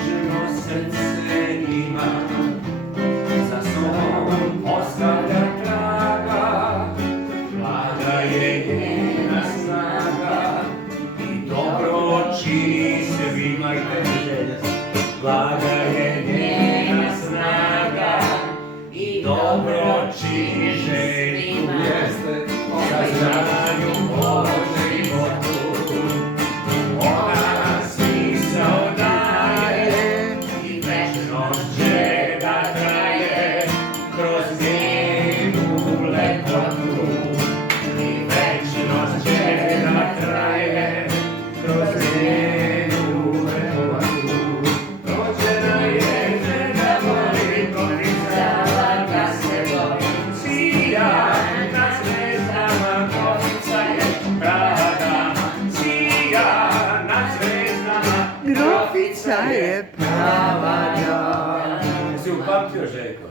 tužno srce ima, za sobom ostavlja traga, blaga je njena snaga i dobro čini svima. Blaga je njena snaga i dobro čini svima. Za zdravlju po životu ona smisao daje i večnost će da traje kroz njenu lepotu. I večnost će da traje kroz njenu lepotu. Rođena je žena voli proticala da se voli. Sija na zvezdama Grofica je prava dama. Sija na zvezdama Grofica je prava dama. Jesi upamtio, Željko?